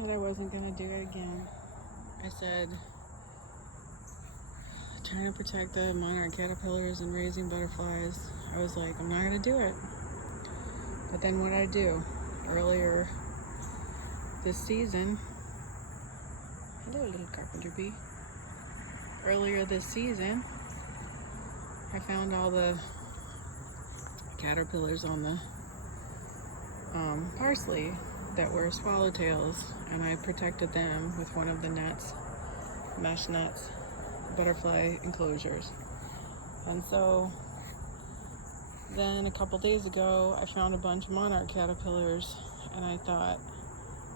said I wasn't gonna do it again. I said, trying to protect the monarch caterpillars and raising butterflies. I was like, I'm not gonna do it. But then what I do earlier this season, hello little carpenter bee. Earlier this season, I found all the caterpillars on the parsley that were swallowtails, and I protected them with one of the nets, mesh nets, butterfly enclosures. And so then a couple days ago I found a bunch of monarch caterpillars, and I thought,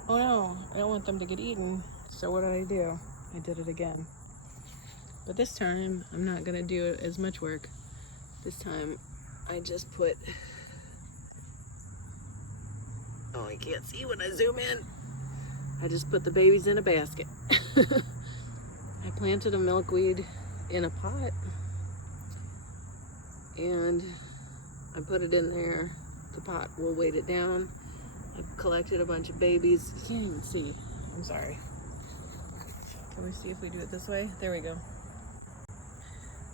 oh no, I don't want them to get eaten. So what did I do? I did it again. But this time I'm not gonna do as much work. This time I just put, oh, I can't see when I zoom in. I just put the babies in a basket. I planted a milkweed in a pot and I put it in there. The pot will weight it down. I collected a bunch of babies. You can't even see. I'm sorry. Can we see if we do it this way? There we go.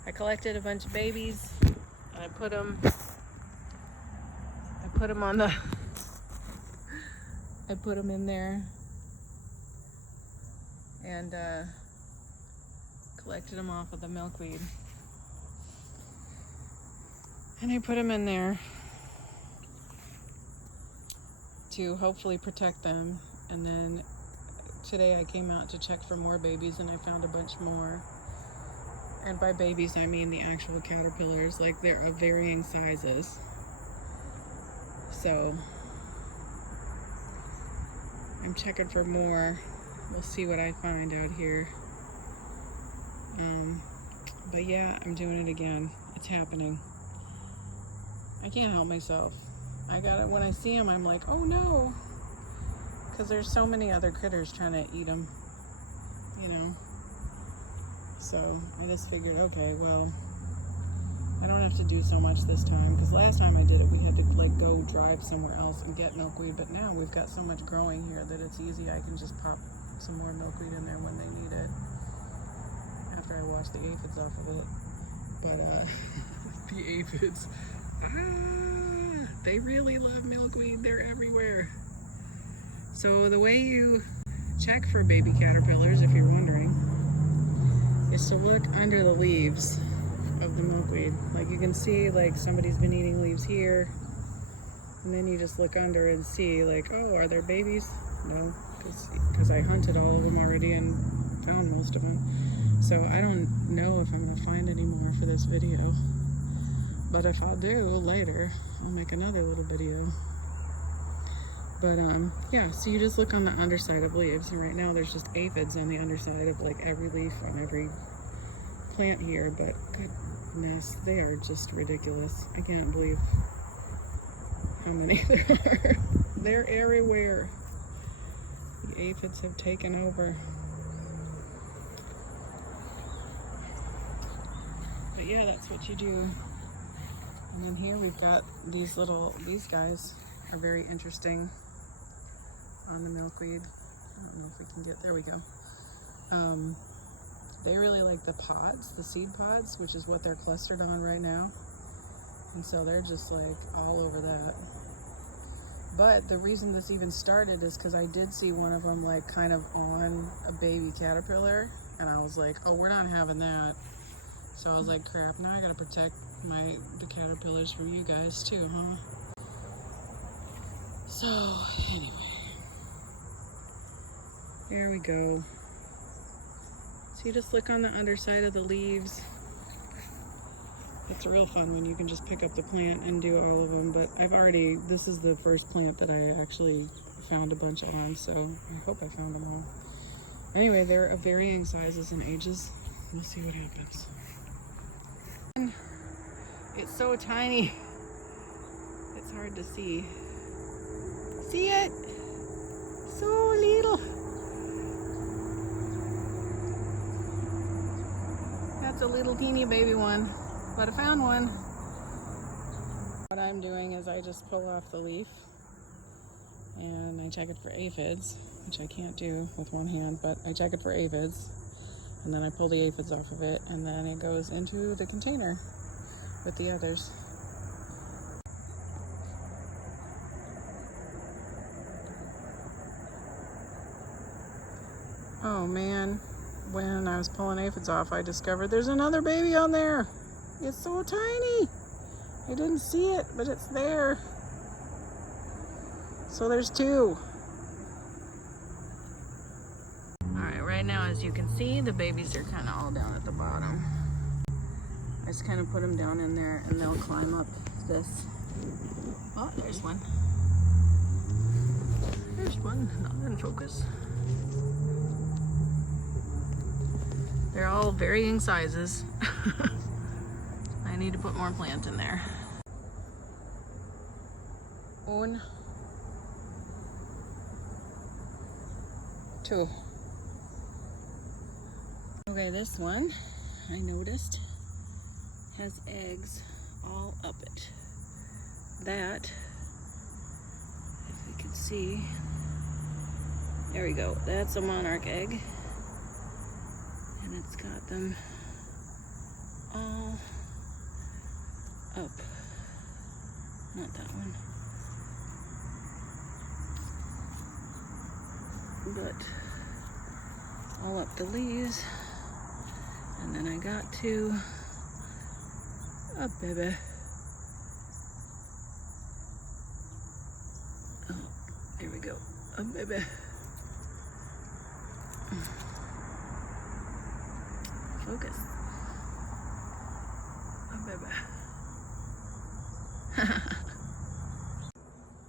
I collected a bunch of babies and I put them on the I put them in there and collected them off of the milkweed. And I put them in there to hopefully protect them. And then today I came out to check for more babies and I found a bunch more. And by babies I mean the actual caterpillars, like they're of varying sizes. So I'm checking for more. We'll see what I find out here. But yeah, I'm doing it again. It's happening. I can't help myself. I got it. When I see them, I'm like, oh no, because there's so many other critters trying to eat them, you know. So I just figured, okay, well, I don't have to do so much this time, because last time I did it, we had to like go drive somewhere else and get milkweed. But now we've got so much growing here that it's easy. I can just pop some more milkweed in there when they need it, after I wash the aphids off of it. But the aphids, they really love milkweed. They're everywhere. So the way you check for baby caterpillars, if you're wondering, is to look under the leaves of the milkweed. Like you can see, like somebody's been eating leaves here, and then you just look under and see, like, oh, are there babies? No, because I hunted all of them already and found most of them. So I don't know if I'm gonna find any more for this video, but if I do later, I'll make another little video. But yeah, so you just look on the underside of leaves, and right now there's just aphids on the underside of like every leaf on every plant here. But goodness, they are just ridiculous. I can't believe how many there are. They're everywhere. The aphids have taken over. But yeah, that's what you do. And then here we've got these guys are very interesting on the milkweed. I don't know if we can get, there we go. They really like the pods, the seed pods, which is what they're clustered on right now. And so they're just like all over that. But the reason this even started is because I did see one of them like kind of on a baby caterpillar, and I was like, oh, we're not having that. So I was like, crap, now I gotta protect the caterpillars from you guys too, huh? So anyway, there we go. So you just look on the underside of the leaves. It's real fun when you can just pick up the plant and do all of them. But this is the first plant that I actually found a bunch on, so I hope I found them all. Anyway, they're of varying sizes and ages. We'll see what happens. It's so tiny, it's hard to see. See it? So little. That's a little teeny baby one, but I found one. What I'm doing is I just pull off the leaf and I check it for aphids, which I can't do with one hand, but I check it for aphids, and then I pull the aphids off of it, and then it goes into the container with the others. Oh man, when I was pulling aphids off, I discovered there's another baby on there. It's so tiny. I didn't see it, but it's there. So there's two. Alright, right now, as you can see, the babies are kind of all down at the bottom. I just kind of put them down in there and they'll climb up this. Oh, there's one. There's one, not in focus. They're all varying sizes. I need to put more plant in there. One, two. Okay, this one I noticed has eggs all up it. That, if we can see, there we go. That's a monarch egg. And it's got them all up. Not that one. But all up the leaves. And then I got to a baby. Oh, there we go. A baby. Focus. A baby.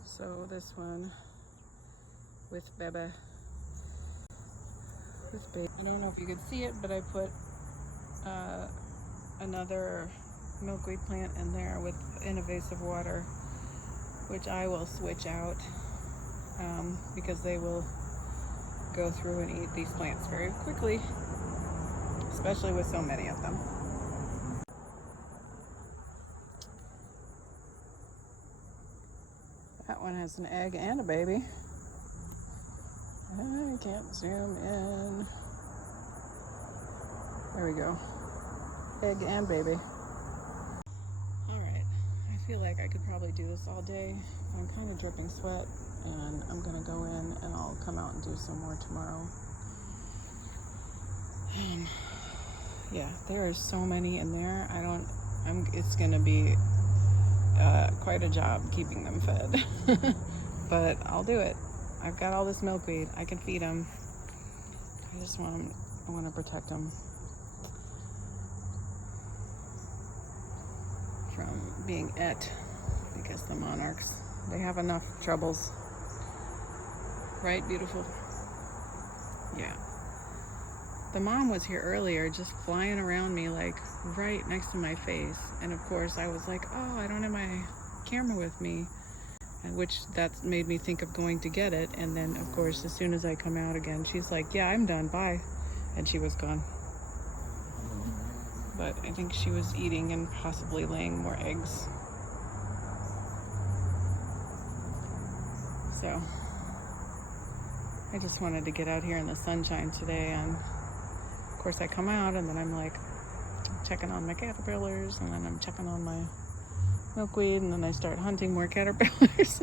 So this one with baby. I don't know if you could see it, but I put another milkweed plant in there with invasive water, which I will switch out because they will go through and eat these plants very quickly, especially with so many of them. That one has an egg and a baby. I can't zoom in. There we go. Egg and baby. Alright, I feel like I could probably do this all day. I'm kind of dripping sweat, and I'm gonna go in and I'll come out and do some more tomorrow. Yeah, there are so many in there. It's gonna be quite a job keeping them fed. But I'll do it. I've got all this milkweed. I can feed them. I just want to protect them from being et, because the monarchs, they have enough troubles. Right, beautiful? Yeah. The mom was here earlier just flying around me like right next to my face. And of course I was like, oh, I don't have my camera with me. Which that made me think of going to get it. And then of course, as soon as I come out again, she's like, yeah, I'm done, bye. And she was gone. But I think she was eating and possibly laying more eggs. So I just wanted to get out here in the sunshine today. And of course I come out and then I'm like checking on my caterpillars, and then I'm checking on my milkweed, and then I start hunting more caterpillars,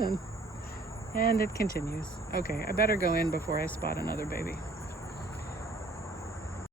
and it continues. Okay, I better go in before I spot another baby.